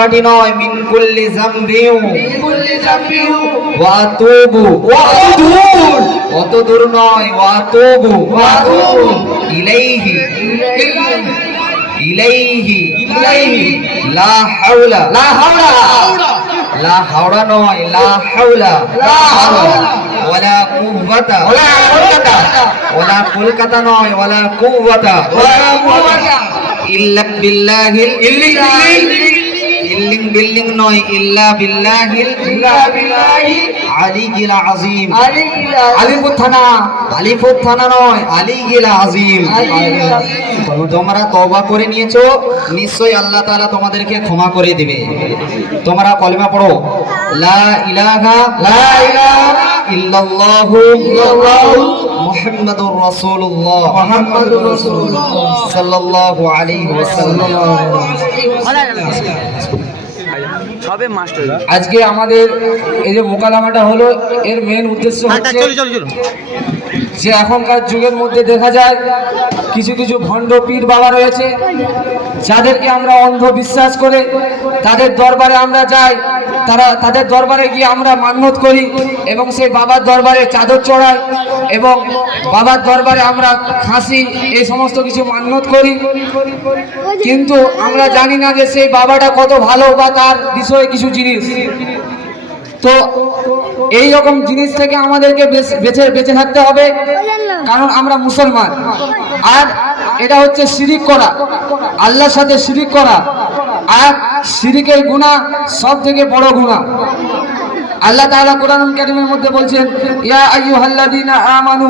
পাটি নয় মিন কুল্লি জামবিউ ওয়া আতুবু অত দূর নয় ওয়া আতুবু ইলাইহি লা হাওলা নয় লা হাওলা ওয়ালা কুওয়াতা ওয়ালা কলকাতা নয় ওয়ালা কুওয়াতা ইল্লা বিল্লাহিল ইল্লিং বিল্লিং নয় ইল্লা বিল্লাহিল আলিয়্যিল আযীম আলিফুত থানা নয় আলিয়্যিল আযীম। তোমরা তওবা করে নিয়েছো, নিশ্চয়ই আল্লাহ তাআলা তোমাদেরকে ক্ষমা করে দিবে। তোমরা কলিমা পড়ো, লা ইলাহা ইল্লাল্লাহু মুহাম্মাদুর রাসূলুল্লাহ সাল্লাল্লাহু আলাইহি ওয়াসাল্লাম। আজকে আমাদের এই যে মোকালামাটা হলো, এর মেন উদ্দেশ্য হচ্ছে যে এখনকার যুগের মধ্যে দেখা যায় কিছু কিছু ভণ্ড পীর বাবা রয়েছে, যাদেরকে আমরা অন্ধ বিশ্বাস করে তাদের দরবারে আমরা যাই, তাদের দরবারে গিয়ে আমরা মান্যত করি এবং সেই বাবার দরবারে চাদর চড়াই এবং বাবার দরবারে আমরা খাসি এই সমস্ত কিছু মান্যত করি, কিন্তু আমরা জানি না যে সেই বাবাটা কত ভালো বা তার বিষয়ে কিছু জিনিস। তো এই রকম জিনিস থেকে আমাদেরকে বেঁচে থাকতে হবে, কারণ আমরা মুসলমান। আর এটা হচ্ছে শিরিক করা, আল্লাহর সাথে শিরিক করা, আর শিরিকের গুনাহ সব থেকে বড় গুনাহ। আল্লাহ তাআলা কোরআনুল কারীমের মধ্যে বলছেন, ইয়া আইয়ুহাল্লাযীনা আমানু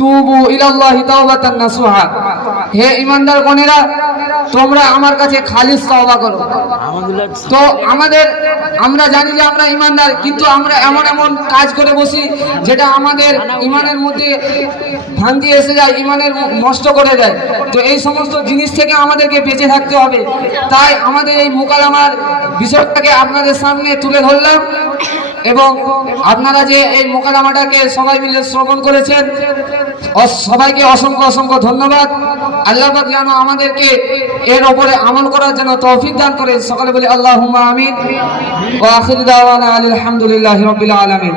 তুবু ইলাল্লাহি তাওবাতান নাসুহা, হে ঈমানদারগণেরা তোমরা আমার কাছে খালিস তওবা করো। তো আমরা জানি যে আমরা ঈমানদার, কিন্তু আমরা এমন এমন কাজ করে বসি যেটা আমাদের ঈমানের মধ্যে ভ্রান্তি এসে যায়, ঈমানের নষ্ট করে দেয়। তো এই সমস্ত জিনিস থেকে আমাদেরকে বেঁচে থাকতে হবে। তাই আমাদের এই মোকালামার বিষয়টাকে আপনাদের সামনে তুলে ধরলাম এবং আপনারা যে এই মোকালামাটাকে সবাই মিলে শ্রবণ করেছেন, সবাইকে অসংখ্য অসংখ্য ধন্যবাদ। আল্লাহ পাক যেন আমাদেরকে এর উপরে আমল করার জন্য তৌফিক দান করে। সকলে বলি আল্লাহুম্মা আমিন ওয়া আখিরু দাওয়ানা আলহামদুলিল্লাহি রাব্বিল আলামিন।